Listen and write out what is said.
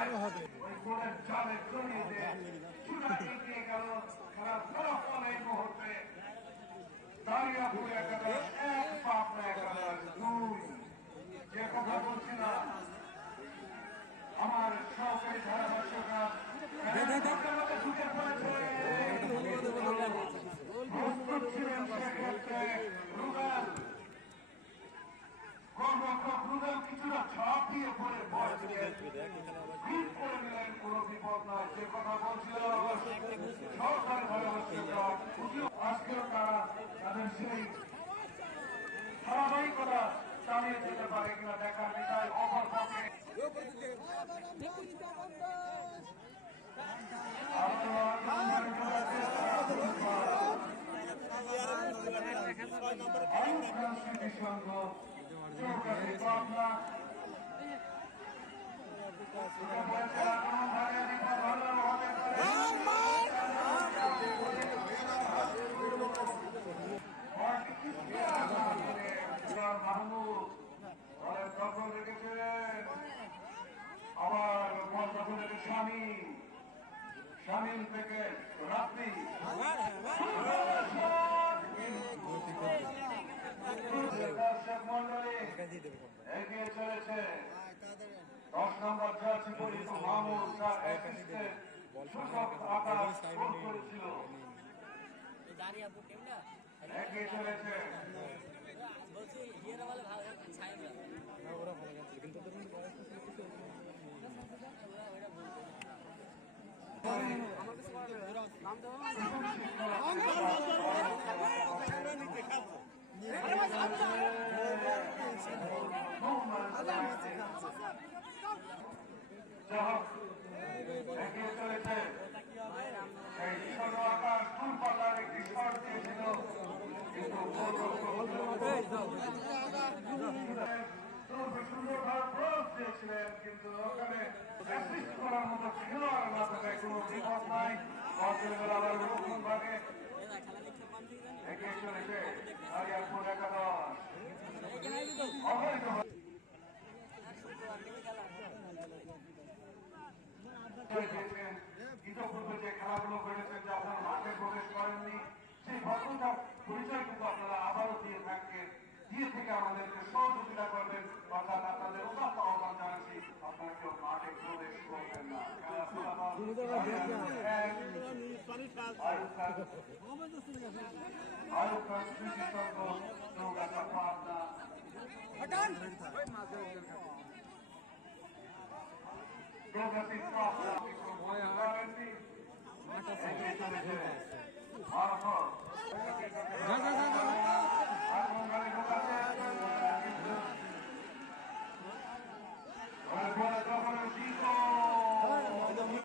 ওই গোলের জালে জড়িয়ে দিয়ে চূড়া এগিয়ে গেল খেলার ফলাফল এই মুহূর্তে দাঁড়িয়াপুর একাদশ 1, পাবনা একাদশ 2। যে কথা বলছিলাম আমার সহকারী ধারাভাষ্যকার ঢুকে পড়েছে প্রস্তুত ছিলেন সেক্ষেত্রে রুবেল গোলরক্ষক রুবেল কিছুটা ঝাঁপিয়ে পড়ে বল ভিড় করে নিলেন, কোনো বিপদ নয়। যে কথা বলছিল সহকারী ধারাভাষ্যকার আজকেও তারা তাদের সেই ধারাবাহিকতা চালিয়ে যেতে পারে কিনা দেখার বিষয়। অপর পক্ষে মাহমুদ বলের দখল রেখেছিলেন, আবার বল দখল রেখে শামিল থেকে রাত্রি দর্শক মন্ডলী এগিয়ে চলেছে 10 নম্বর জার্সি পরিহিত মাহমুদ, তার অ্যাসিস্ট্যান্ট সূচক আকাশ গোল করেছিল। এগিয়ে চলেছে এগিয়ে চলেছে এই ছোট আকাশ দূরপাল্লার একটি শট দিয়েছিল, কিন্তু সুন্দরভাবে ক্রস দিয়েছিলেন, কিন্তু ওখানে অ্যাসিস্ট করার মতো খেলোয়াড় না থাকায় কোনো বিপদ নাই। অঞ্চলবেলা আবার নতুন ভাগে এগিয়ে চলেছে দাঁড়িয়াপুর একাদশ অবৈধ ইতিপূর্বে যে খেলাগুলো খেলেছেন, যখন মাঠে প্রবেশ করেননি, সেই ভদ্রতার পরিচয় কিন্তু আপনারা আবারও দিয়ে থাকবেন, দিয়ে থেকে আমাদেরকে সহযোগিতা করবেন। অর্থাৎ আপনাদের উদাত্ত আহ্বান জানাচ্ছি, আপনারা কেউ মাঠে প্রবেশ করবেন না। আয়ুব খান স্মৃতি সংঘ চৌগাছা পাবনা